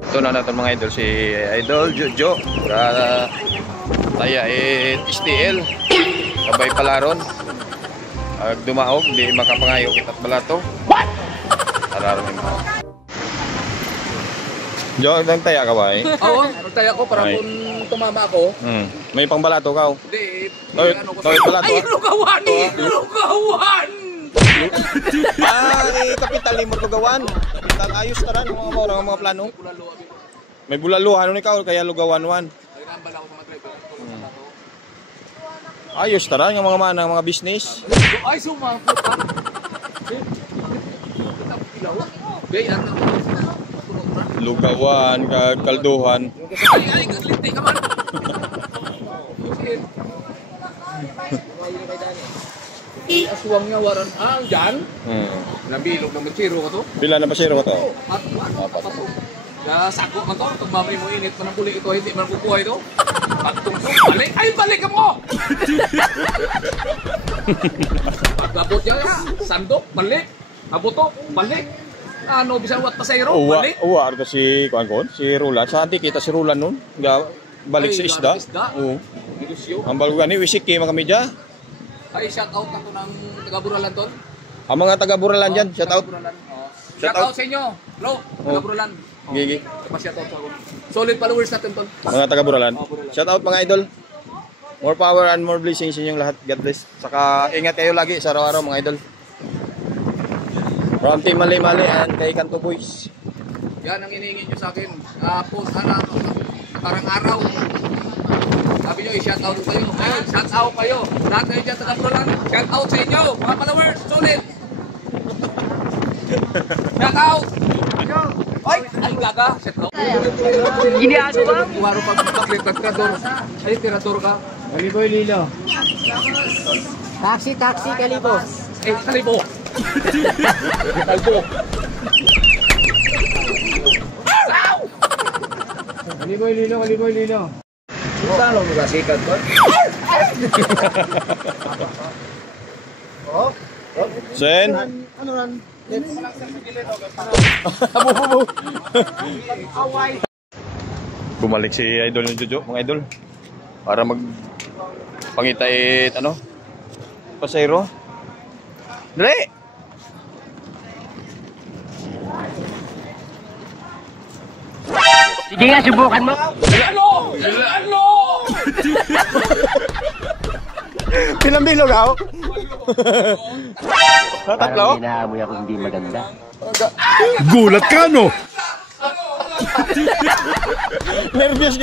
Ito na natin mga idol, si Idol Jojo Taya STL kabay palaron dumaog, di makapangayo kitat balato. What? Araron mo Jo, nang taya ka ba eh? Oo, nagtaya ko para kung tumama ako. May pangbalato ka o? Hindi, ano ko sa... Ay, lugawan! Lugawan! Kapital mo lugawan. Kapital ayos ka rin, mga plano. May bulaluhan ikaw, kaya lugawan-wan. Ayos ka rin, mga manang mga business. Ay, sumapot ka. Lugawan, kalduhan. Ay, kagliti ka man. Aswang nga waran dyan. Nabilog ng magsiro ka to. Pila na pasiro ka to? Apat. Sako ka to. Pag mamay mo init pa ng puli ito, hindi man kukuha ito. Balik! Ay, balik ka mo! Pag-abot yan, sandok, balik. Aboto, balik. Ano, bisa wat pasayro, balik. Uwa, ito si si Rulan. Sa anti kita si Rulan nun. Balik sa isda. Oo. Ang balugan ni Wisiki, mga media. Ay, shout out ako ng taga-Buralan doon. Ang mga taga-Buralan dyan, shout out. Shout out sa inyo. Hello, taga-Buralan. Gigi. Shout out ako. Solid followers natin doon. Mga taga-Buralan. Shout out mga idol. More power and more blessings sa inyong lahat. God bless. Saka ingat kayo lagi sa araw-araw mga idol. From Team Mali-Mali and kay Kanto Boys. Yan ang iniingin nyo sa akin. Post nakarang araw. Sabi nyo, i-shout out kayo. Ayun, shout out kayo. Lahat kayo dyan taga-Buralan. Shout out sa inyo. Mga followers, solid. Shout out. Ay, gaga. Shout out. Giniago ba? Kumaro pag-baklit ng tirador. Ay, tirador ka. Kaliboy Lilo. Taxi, Kalibo. Eh, Kalibo. Kalibo. Kaliboy Lilo. Saan mo magasikat ko? Sen? Ano ran? Bumalik si Idol ng Jojo, mga idol. Para magpangitay, pasayro. Dre! Sige nga, subukan mo. Ano? Pinambilog ako. Tatlo? Parang hinaamoy ako hindi maganda. Gulat ka, no? Nervous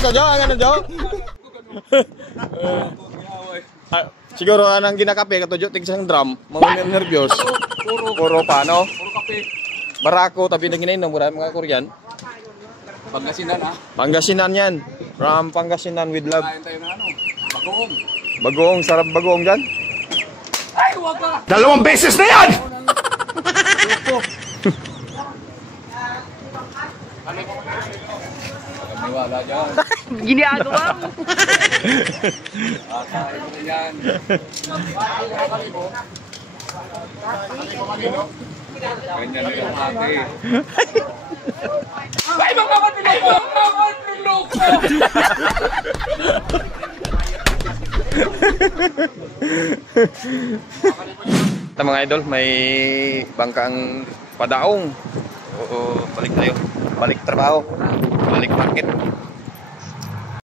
ka, Jo? Ano, Jo? Siguro anang ginakape ka to, Jo? Tigsang drum. Mga nervyos. Puro pa, no? Puro kape. Barako, tabi na ginainom. Mga Korean. Pangasinan, ha? Pangasinan yan. From Pangasinan with love. Kain tayo na bagoong. Bagoong, sarap bagoong dyan. Ay, huwag ka! 2 beses na yan! Wala dyan. Giniago ba? Kain mo na yan. Ganyan na yung ate. Ay, mga manluloko! Mga manluloko! Ito mga idol, may bangkang padaong. Oo, balik tayo. Balik trabaho. Balik market.